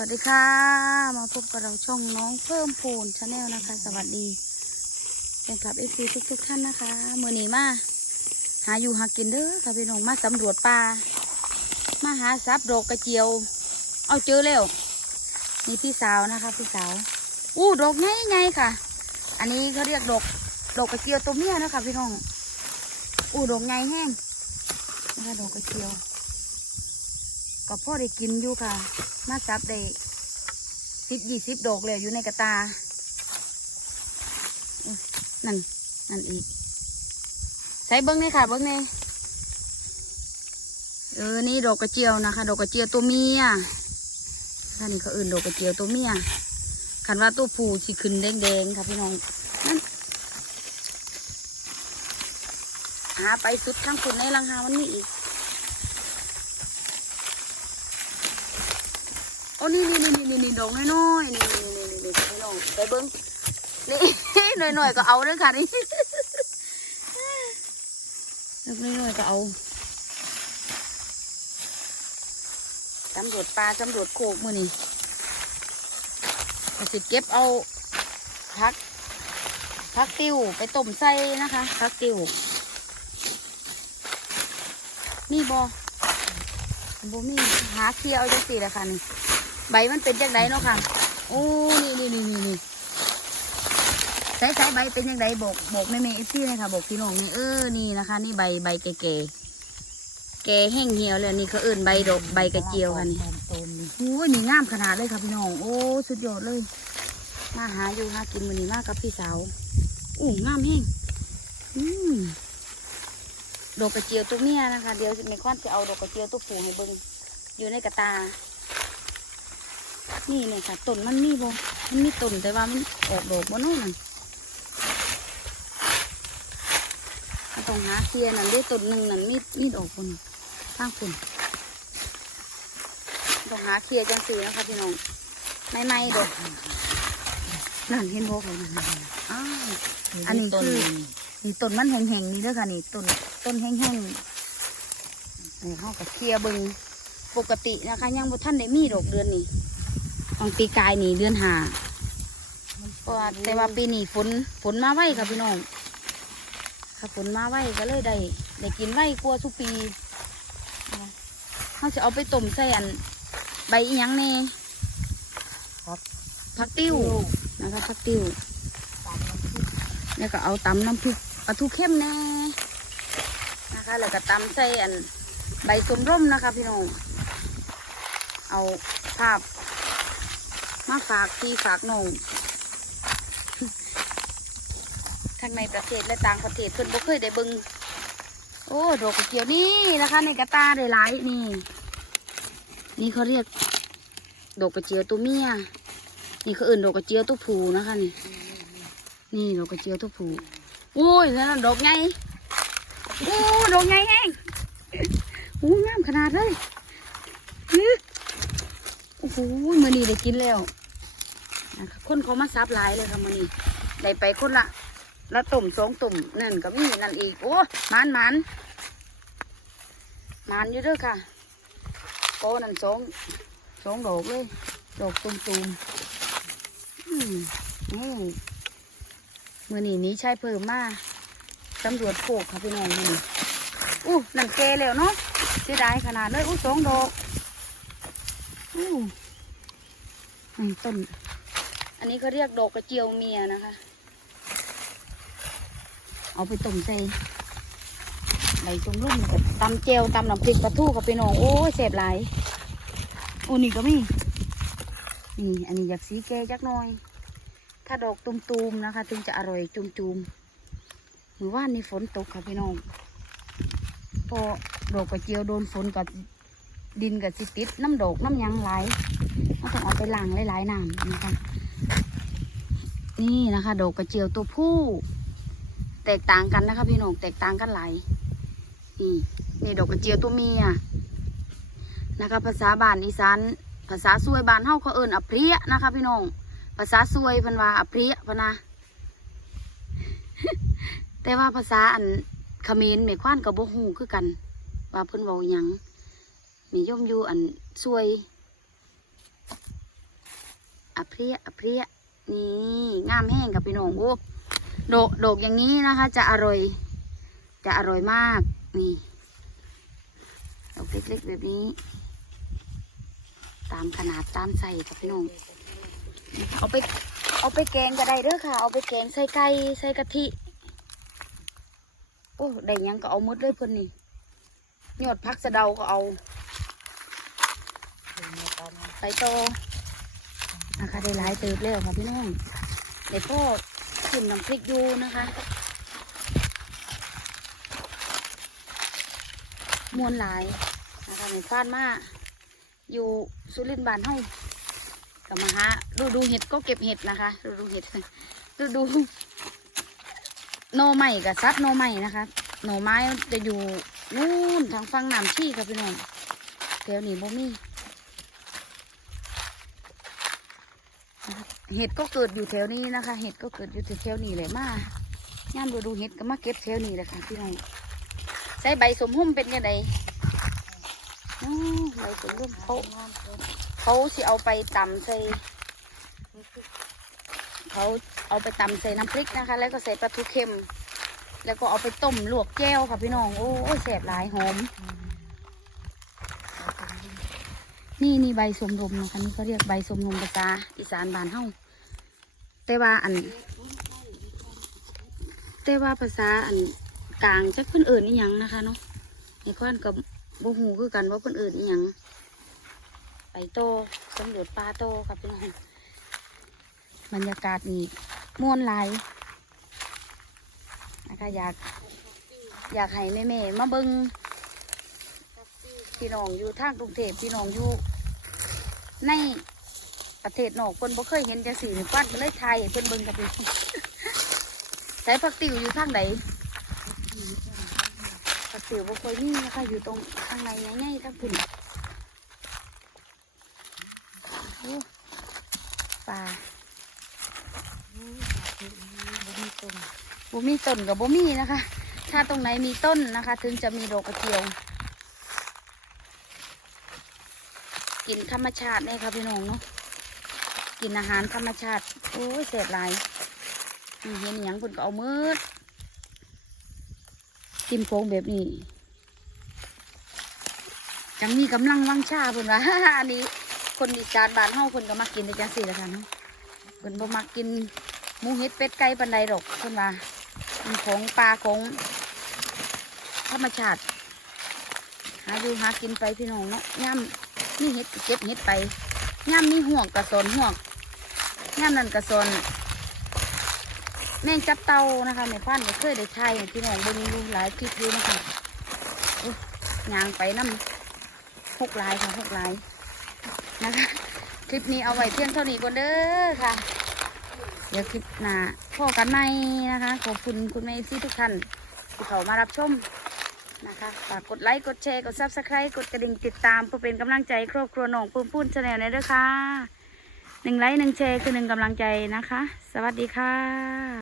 วัสดีค่ะ มาพบกับเราช่องน้องเพิ่มพูนชาแนลนะคะ สวัสดีแฟนคลับเอฟซีทุก ๆ ท่านนะคะเมื่อนี้มาหาอยู่หากินเด้อค่ะพี่น้องมาสำรวจป่ามาหาซับดอกกระเจียว เอาเจอแล้วนี่พี่สาวนะคะพี่สาวอู้ดอกไงไงค่ะ อันนี้เขาเรียกดอกดอกกระเจียวตัวเมียนะคะพี่น้องอู้ดอกไงแห้งนะคะดอกกระเจียว ก็พ่อได้กินอยู่ค่ะมาจับได้สิบยี่สิบดอกเลยอยู่ในกระตา นั่น นั่นอีก ใส่เบิ้งเลยค่ะ เบิ้งเลยเออ นี่ดอกกระเจียวนะคะ ดอกกระเจียวตัวเมียค่ะนี่เขาอื่นดอกกระเจียวตัวเมียคันว่าตัวผู้ที่ขึ้นแดงๆค่ะพี่น้องนั่นหาไปสุดทั้งคุณในรังหามันมีอีก โอ้ นี่นี่นี่นี่นี่ดอกน้อยๆนี่นี่นี่นี่นี่พี่น้องไปเบิ้งนี่หน่อยๆก็เอาเด้วยค่ะนี่ดอกน้อยๆก็เอาตำรวจปลาตำรวจโคกมือนี่สิเก็บเอาพักพักติวไปต้มใส่นะคะพักติวนี่บอบมีหาเคียร์เอาจังสี่ละค่ะนี่ ใบมันเป็นจังไดเนาะค่ะโอ้นี่นี่นี่นี่นี่ใส่ใส่ใบเป็นยังไงบอกบอกแม่แม่เอฟซี่เลยค่ะบอกพี่น้องนี่เออนี่นะคะ นี่ใบใบแก่แก่แกแห้งเหี่ยวเลยนี่เขาเอิ่นใบดอกใบกระเจียวค่ะนี่โอ้ยนี่งามขนาดเลยค่ะพี่น้องโอ้สุดยอดเลยมาหาอยู่หากินมือนี้มากกับพี่สาวอู้งามแห้งอืมดอกกระเจียวตัวเมียนะคะ เดี๋ยวในควันจะเอาดอกกระเจียวตัวผูให้เบิ่งอยู่ในกระตา นี่เนี่ยค่ะต้นมันมีบ่มันมีต้นแต่ว่ามันออกดอกบ่น้อยนั่นก็ต้องหาเคลียนั่นได้ต้นหนึ่งนั่นมีมีดอกคนข้างคนต้องหาเคลียจังสีนะคะพี่น้องไม่ไม่ดอกนั่นเห็นบ่เขานั่นอ้าวอันนี้คือนี่ต้นมันแห้งๆนี่ด้อค่ะนี่ต้นต้นแห้งๆนี่เขาก็เคลียบิ่งปกตินะคะ ยังบท่านได้มีดอกเดือนนี้ บางปีกายนี่เดือนหาเพราะว่าแต่ว่าปีนี้ฝนฝนมาไวค่ะพี่น้องค่ะฝนมาไวก็เลยได้ได้กินไวกลัวาทุกปีนะคะเขาจะเอาไปต้มใส่อัน ใบอีหยังแน่ครับผักติ้วนะคะผักติ้วแล้วก็เอาตำน้ำพริกปลาทูเข้มแน่นะคะ แล้วก็ตำใส่อัน ใบสมร่มนะคะ พี่น้องเอาภาพ มาฝากพี่ฝากน้องทั้งในประเทศและต่างประเทศเพิ่นบ่เคยได้เบิงโอ้ดอกกระเจียวนี่นะคะในกระตาได้หลายนี่ นี่เขาเรียกดอกกระเจียวตัวเมียนี่เขาเอื่นดอกกระเจียวตัวผูนะคะนี่ นี่ดอกกระเจียวตัวผูโอ้ยแล้วนั่นดอกไงโอ้ดอกไงแห้งโอ้งามขนาดเลย อื้อโอ้โหมือนี้ได้กินแล้วนะคะคนเขามาซับหลายเลยค่ะมือนี้ได้ไปคนละละตุ่มสองตุ่มนั่นก็มีนั่นอีกโอ้มันมันมันอยู่ด้วยค่ะโอ้นั่นสองสองดอกเลยดอกตุ่มตุ่มๆอืมอืมมือนี้นี้ใช้เพิ่มมาสำรวจโคกค่ะพี่น้องมือนี้อู้นั่นแกแล้วเนาะเสียดายขนาดเลยอู้สองดอก นี่ต้น อันนี้เขาเรียกดอกกระเจียวเมียนะคะ เอาไปต้มใส่ใบต้มรุ่มกับตำเจวตำน้ำพริกปลาทูกับพี่น้องโอ้ยแสบหลายโอ้นี่ก็มีนี่อันนี้อยากสีแก่จักหน่อย ถ้าดอกตุมๆนะคะ ถึงจะอร่อยจุมๆหรือว่านี่ฝนตกค่ะพี่น้องพอดอกกระเจียวโดนฝนกับ ดินกับสิติดน้ำโดกน้ำยังไหลเราต้องเอาไปล้างหลายๆน้ำนะคะ นี่นะคะ โดกกระเจียวตัวผู้ แตกต่างกันนะคะ พี่น้องแตกต่างกันหลายนี่นี่ดอกกระเจียวตัวเมียนะคะ ภาษาบ้านอีสานภาษาซวยบ้านเฮาเขาเอิ้นอเพรียนะคะ พี่น้องภาษาซวยพันว่าอเพรียพนะแต่ว่าภาษาอันเขมรเมฆวานกับโบฮูคือกัน ว่าเพิ่นเว้าหยัง มีย่อมอยู่อันซวยอะเพรียอเพรียนี่งามแห้งกับพี่น้องโอ้โดกโดกอย่างนี้นะคะ จะอร่อย จะอร่อยมากนี่ดอกเล็กๆแบบนี้ ตามขนาดตามใส่กับพี่น้องเอาไปเอาไปแกงก็ได้เด้อค่ะ เอาไปแกงใส่ไก่ใส่กะทิโอ้ได้ยังก็เอาหมดเลยเพิ่นนี่ยอดพักสะเดาก็เอา ไปโตนะคะได้หลายเติบแล้วค่ะพี่น้องเดี๋ยวพ่อขึ้นน้ำพริกอยู่นะคะมวนหลายนะคะในฟ้านมาอยู่สุรินทร์บ้านเฮากับมาหาดูดูเห็ดก็เก็บเห็ดนะคะดูดูเห็ดดูดูโนใหม่กับซัดโนใหม่นะคะโนไม้จะอยู่นู่นทางฝั่งน้ำชี่ค่ะพี่น้องแถวนี้บ่มี เห็ดก็เกิดอยู่แถวนี้นะคะ เห็ดก็เกิดอยู่แถวนี้เลยมาย่ามดูดูเห็ดก็มาเก็บแถวนี้แหละค่ะพี่น้องใส่ใบสมหุ่มเป็นยังไงใบสมหุ่มเขาเขาสิเอาไปตำใส่เขาเอาไปตำใส่น้ำพริกนะคะ แล้วก็ใส่ปลาทูเค็ม แล้วก็เอาไปต้มลวกแก้วค่ะพี่น้อง โอ้ยแสบหลายหอม นี่นี่ใบสมรมนะคะนี่เขาเรียกใบสมรมภาษาอีสานบ้านเฮาแต่ว่าอัน แต่ว่าภาษาอันกลางจักเพิ่นเอื่นอีหยังนะคะเนาะไอ้ข้อนกับบ่ฮู้คือกันว่าเพิ่นเอื่นอีหยังไปโตสำรวจป่าโตครับพี่น้องบรรยากาศนี่ม่วนหลายนะคะอยาก อยากให้แม่ๆมาเบิง พี่น้องอยู่ทางกรุงเทพพี่น้องอยู่ในประเทศนอกเพิ่นบ่เคยเห็นจังสี่นี่ปั้นก็เลยไทยเพิ่นเบิ่งกับพี่ใส่ผักติ๋วอยู่ทางไหนผักติ๋วบ่เคยมีนะคะอยู่ตรงข้างในง่ายๆทั้งพุ่นปลาบ่มีต้นกับบ่มีนะคะ ถ้าตรงไหนมีต้นนะคะ ถึงจะมีดอกกระเจียว กินธรรมชาติเนี่ยค่ะพี่น้องเนาะกินอาหารธรรมชาติโอ้ยเสียหลายมีเห็นอหย่างคุณก็เอามืดกินโฟงแบบนี้จังมีกำลังวังชาเพิ่นว่าอันนี้คนอีสานบ้านเฮาเพิ่นก็มักกินแต่จังซี่ละค่ะเนาะเพิ่นบ่มักกินหมูเห็ดเป็ดไก่ปานใดดอกเพิ่นว่ากินของปลาของธรรมชาติหาอยู่หากินไปพี่น้องเนาะย่ำ นี่เห็ดเก็บเห็ดไปย่ำนี่ห่วงกระสนห่วงย่ำนั่นกระสนแม่งจับเตานะคะในพันก็เคยได้ใช้พี่น้องเบิ่งดูหลายคลิปอยู่นะคะย่างไปน้ำหกลายค่ะหกลายนะคะ คลิปนี้เอาไว้เพียงเท่านี้ก่อนเด้อค่ะ เดี๋ยวคลิปหน้าพ่อกันใหม่นะคะ ขอบคุณคุณแม่ซีทุกท่านที่เขามารับชม นะคะฝากกดไลค์ กดแชร์ กดซับสไครต์กดกระดิ่งติดตามเพื่อเป็นกำลังใจครอบครัวหนองปื้มปุ้นชาแนลในด้วยค่ะหนึ่งไลค์หนึ่งแชร์คือหนึ่งกำลังใจนะคะ สวัสดีค่ะ